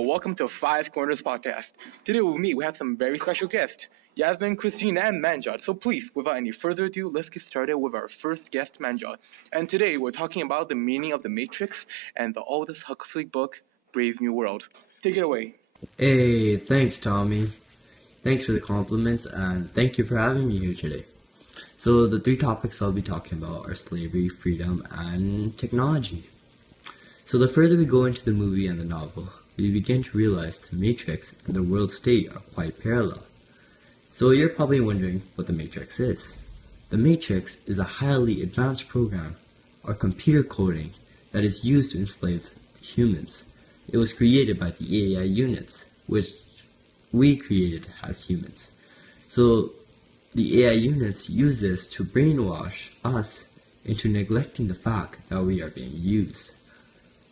welcome to Five Corners Podcast. Today with me, we have some very special guests, Yasmin, Christine, and Manjot. So please, without any further ado, let's get started with our first guest, Manjot. And today, we're talking about the meaning of the Matrix and the Aldous Huxley book, Brave New World. Take it away. Hey, thanks, Tommy. Thanks for the compliments, and thank you for having me here today. So the three topics I'll be talking about are slavery, freedom, and technology. So the further we go into the movie and the novel, we begin to realize the Matrix and the world state are quite parallel. So you're probably wondering what the Matrix is. The Matrix is a highly advanced program or computer coding that is used to enslave humans. It was created by the AI units, which we created as humans. So the AI units use this to brainwash us into neglecting the fact that we are being used.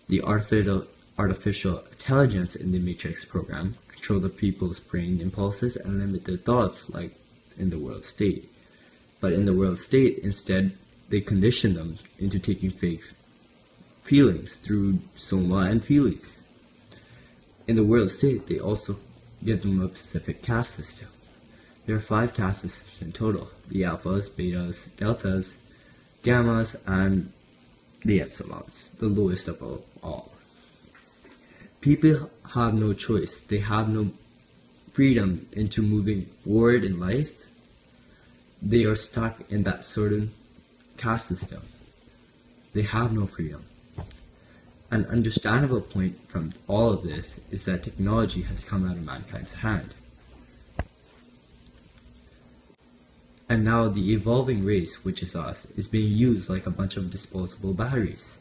The artificial intelligence in the Matrix program control the people's brain impulses and limit their thoughts like in the world state. But in the world state, instead, they condition them into taking fake feelings through soma and feelies. In the world state, they also give them a specific caste system. There are 5 caste systems in total: the alphas, betas, deltas, gammas, and the epsilons, the lowest of all. People have no choice. They have no freedom into moving forward in life. They are stuck in that certain caste system. They have no freedom. An understandable point from all of this is that technology has come out of mankind's hand. And now the evolving race, which is us, is being used like a bunch of disposable batteries,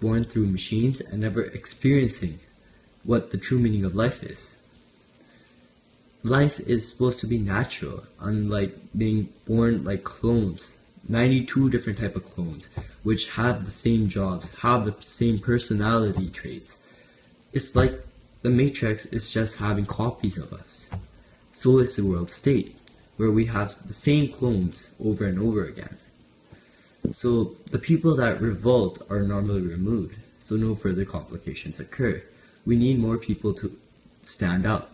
born through machines and never experiencing what the true meaning of life is. Life is supposed to be natural, unlike being born like clones. 92 different type of clones, which have the same jobs, have the same personality traits. It's like the Matrix is just having copies of us. So is the world state, where we have the same clones over and over again. So the people that revolt are normally removed, so no further complications occur. We need more people to stand up,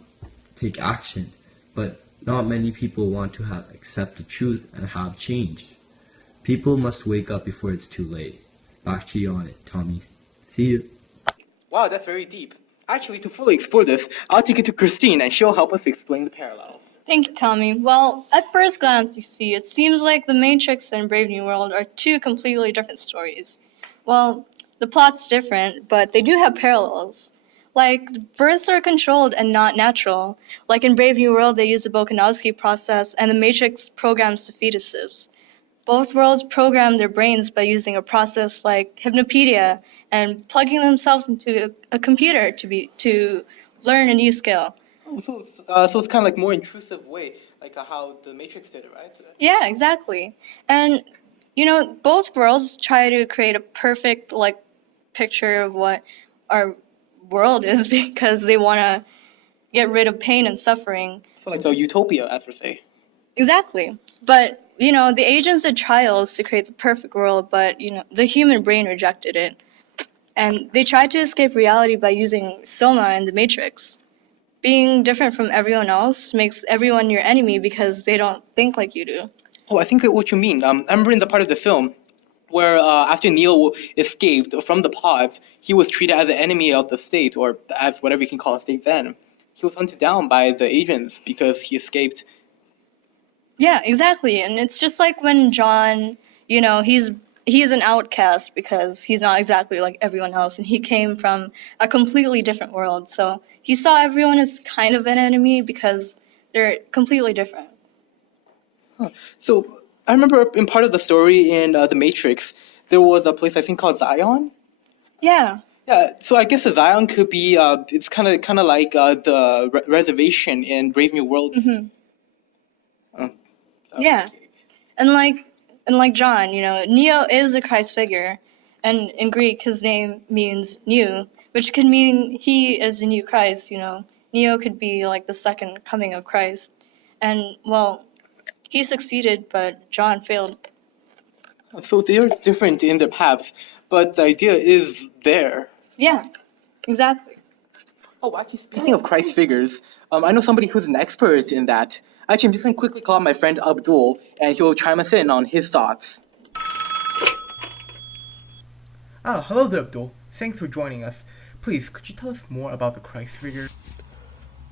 take action, but not many people want to accept the truth and have change. People must wake up before it's too late. Back to you on it, Tommy. See you. Wow, that's very deep. Actually, to fully explore this, I'll take it to Christine and she'll help us explain the parallels. Thank you, Tommy. Well, at first glance, you see, it seems like The Matrix and Brave New World are two completely different stories. Well, the plot's different, but they do have parallels. Like, births are controlled and not natural. Like in Brave New World, they use the Volkanovsky process, and The Matrix programs the fetuses. Both worlds program their brains by using a process like hypnopedia and plugging themselves into a computer to learn a new skill. So it's kind of like more intrusive way, like how the Matrix did it, right? Yeah, exactly. And, both worlds try to create a perfect, picture of what our world is because they want to get rid of pain and suffering. So like a utopia, as per se. Exactly. But, the agents did trials to create the perfect world, but, the human brain rejected it. And they tried to escape reality by using Soma and the Matrix. Being different from everyone else makes everyone your enemy because they don't think like you do. Oh, I think what you mean. I remember in the part of the film where after Neo escaped from the pods, he was treated as an enemy of the state, or as whatever you can call a state then. He was hunted down by the agents because he escaped. Yeah, exactly. And it's just like when John, he's an outcast because he's not exactly like everyone else, and he came from a completely different world. So he saw everyone as kind of an enemy because they're completely different. Huh. So I remember in part of the story in The Matrix, there was a place I think called Zion. Yeah. Yeah, so I guess the Zion could be it's kind of like the reservation in Brave New World. Mm-hmm. Yeah. And like John, Neo is a Christ figure, and in Greek his name means new, which could mean he is the new Christ. Neo could be like the second coming of Christ, and well, he succeeded, but John failed. So they're different in their paths, but the idea is there. Yeah, exactly. Oh, actually, speaking of Christ figures, I know somebody who's an expert in that. Actually, I'm just going to quickly call my friend Abdul, and he'll chime us in on his thoughts. Hello there, Abdul. Thanks for joining us. Please, could you tell us more about the Christ figure?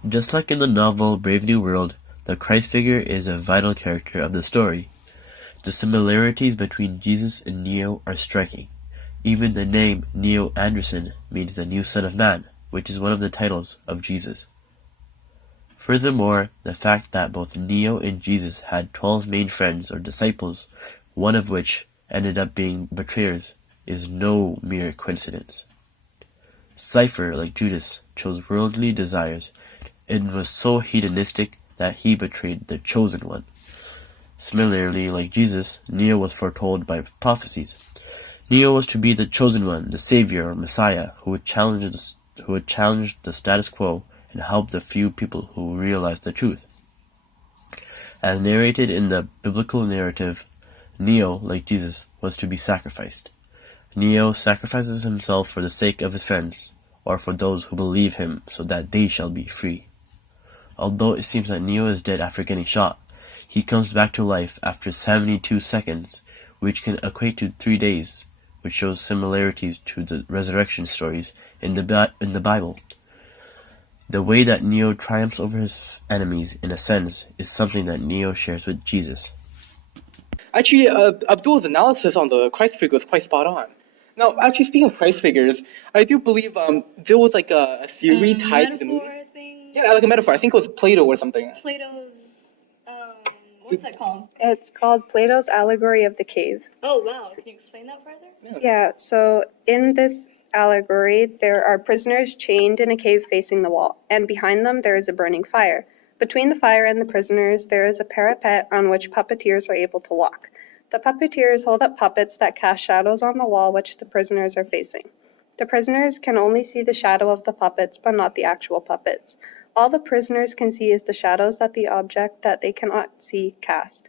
Just like in the novel Brave New World, the Christ figure is a vital character of the story. The similarities between Jesus and Neo are striking. Even the name Neo Anderson means the new Son of Man, which is one of the titles of Jesus. Furthermore, the fact that both Neo and Jesus had 12 main friends or disciples, one of which ended up being betrayers, is no mere coincidence. Cypher, like Judas, chose worldly desires and was so hedonistic that he betrayed the chosen one. Similarly, like Jesus, Neo was foretold by prophecies. Neo was to be the chosen one, the savior or messiah, who would challenge the status quo and help the few people who realized the truth. As narrated in the biblical narrative, Neo, like Jesus, was to be sacrificed. Neo sacrifices himself for the sake of his friends, or for those who believe him, so that they shall be free. Although it seems that Neo is dead after getting shot, he comes back to life after 72 seconds, which can equate to 3 days, which shows similarities to the resurrection stories in the Bible. The way that Neo triumphs over his enemies, in a sense, is something that Neo shares with Jesus. Actually, Abdul's analysis on the Christ figure was quite spot on. Now, actually, speaking of Christ figures, I do believe there was like a theory tied to the movie. Metaphor thing. Yeah, like a metaphor. I think it was Plato or something. Plato's. What's that called? It's called Plato's Allegory of the Cave. Oh wow! Can you explain that further? Yeah, so in this allegory, there are prisoners chained in a cave facing the wall, and behind them there is a burning fire. Between the fire and the prisoners, there is a parapet on which puppeteers are able to walk. The puppeteers hold up puppets that cast shadows on the wall which the prisoners are facing. The prisoners can only see the shadow of the puppets, but not the actual puppets. All the prisoners can see is the shadows that the object that they cannot see cast.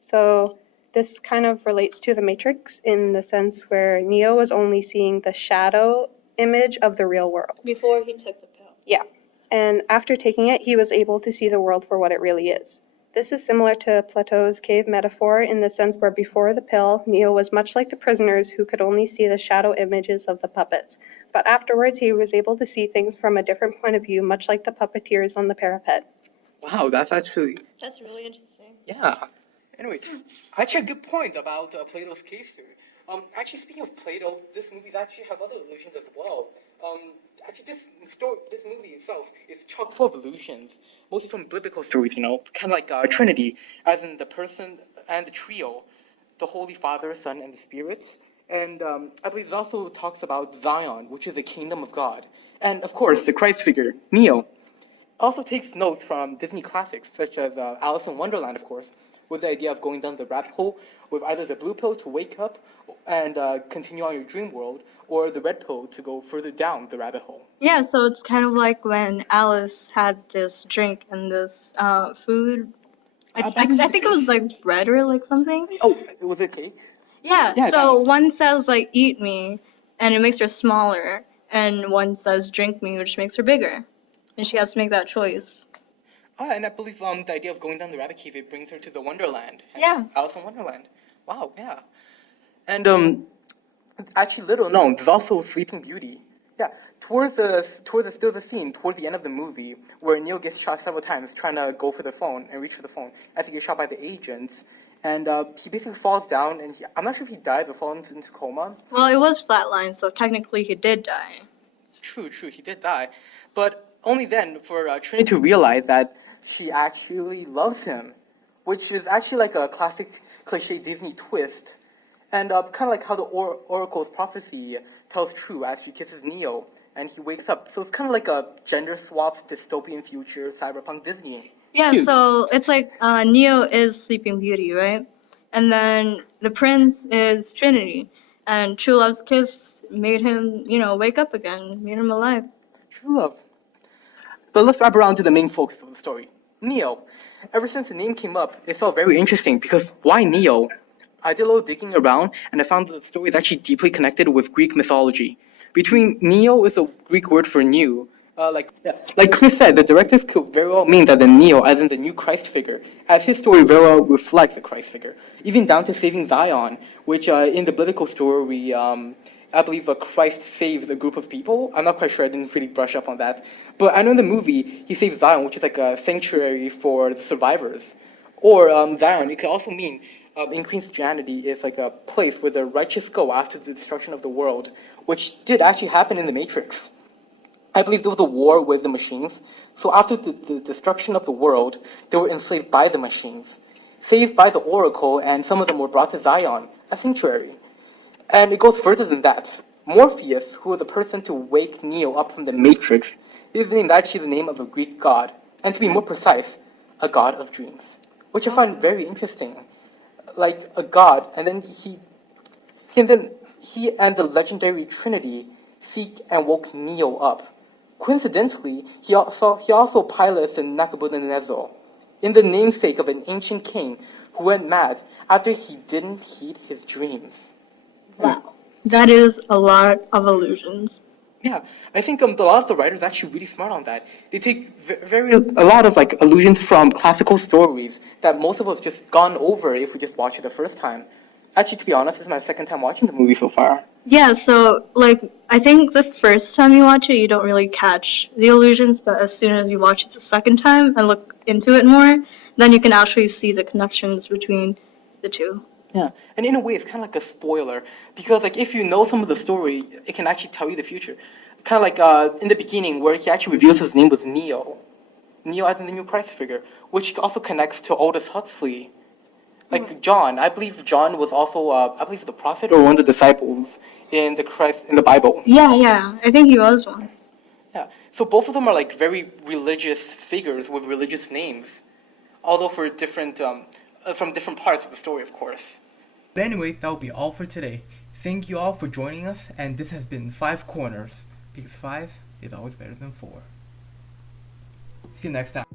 So this kind of relates to the Matrix in the sense where Neo was only seeing the shadow image of the real world. Before he took the pill. Yeah, and after taking it, he was able to see the world for what it really is. This is similar to Plato's cave metaphor in the sense where before the pill, Neo was much like the prisoners who could only see the shadow images of the puppets. But afterwards, he was able to see things from a different point of view, much like the puppeteers on the parapet. Wow, that's really interesting. Yeah. Anyway, actually a good point about Plato's cave theory. Actually, speaking of Plato, this movie actually has other illusions as well. Actually, this movie itself is chock full of illusions, mostly from biblical stories, kind of like Trinity, as in the person and the trio, the Holy Father, Son, and the Spirit. And I believe it also talks about Zion, which is the kingdom of God. And, of course, the Christ figure, Neo. Also takes notes from Disney classics, such as Alice in Wonderland, of course, with the idea of going down the rabbit hole with either the blue pill to wake up and continue on your dream world, or the red pill to go further down the rabbit hole. Yeah, so it's kind of like when Alice had this drink and this food. I think it was like bread or like something. Oh, was it cake? Yeah, Yeah, so that- one says like eat me, and it makes her smaller, and one says drink me, which makes her bigger. And she has to make that choice. Oh, and I believe the idea of going down the rabbit cave, it brings her to the Wonderland. Yeah. Alice in Wonderland. Wow, yeah. And actually, little known, there's also Sleeping Beauty. Yeah, towards the scene towards the end of the movie where Neo gets shot several times trying to go for the phone and reach for the phone as he gets shot by the agents, and he basically falls down, and I'm not sure if he dies or falls into coma. Well, it was flatline, so technically he did die. True, he did die, but only then for Trinity to realize that she actually loves him, which is actually like a classic cliche Disney twist, and kind of like how the Oracle's prophecy tells true as she kisses Neo and he wakes up. So it's kind of like a gender swapped dystopian future cyberpunk Disney. Yeah, Cute. so it's like Neo is Sleeping Beauty, right? And then the prince is Trinity, and True Love's kiss made him, wake up again, made him alive. True love. But let's wrap around to the main focus of the story. Neo. Ever since the name came up, it felt very interesting because why Neo? I did a little digging around and I found that the story is actually deeply connected with Greek mythology. Neo is a Greek word for new, Like Chris said, the directors could very well mean that the Neo, as in the new Christ figure, as his story very well reflects the Christ figure, even down to saving Zion, which in the biblical story, I believe Christ saves a group of people. I'm not quite sure, I didn't really brush up on that. But I know in the movie, he saves Zion, which is like a sanctuary for the survivors. Or Zion, it could also mean, in Christianity, is like a place where the righteous go after the destruction of the world, which did actually happen in the Matrix. I believe there was a war with the machines. So after the destruction of the world, they were enslaved by the machines, saved by the Oracle, and some of them were brought to Zion, a sanctuary. And it goes further than that. Morpheus, who was the person to wake Neo up from the Matrix, is named actually the name of a Greek god, and to be more precise, a god of dreams, which I find very interesting. Like a god, and then he and the legendary Trinity seek and woke Neo up. Coincidentally, he also pilots Nebuchadnezzar, in the namesake of an ancient king who went mad after he didn't heed his dreams. Wow. That is a lot of illusions. Yeah, I think a lot of the writers are actually really smart on that. They take a lot of like allusions from classical stories that most of us just gone over if we just watch it the first time. Actually, to be honest, this is my second time watching the movie so far. Yeah, so, like, I think the first time you watch it, you don't really catch the illusions, but as soon as you watch it the second time and look into it more, then you can actually see the connections between the two. Yeah, and in a way, it's kind of like a spoiler, because like if you know some of the story, it can actually tell you the future. Kind of like in the beginning, where he actually reveals his name was Neo. Neo as in the new Christ figure, which also connects to Aldous Huxley. Like John, I believe John was also, I believe the prophet or one of the disciples in the Bible. Yeah, I think he was one. Yeah, so both of them are like very religious figures with religious names, although for different, from different parts of the story, of course. But anyway, that will be all for today. Thank you all for joining us, and this has been 5 Corners, because 5 is always better than 4. See you next time.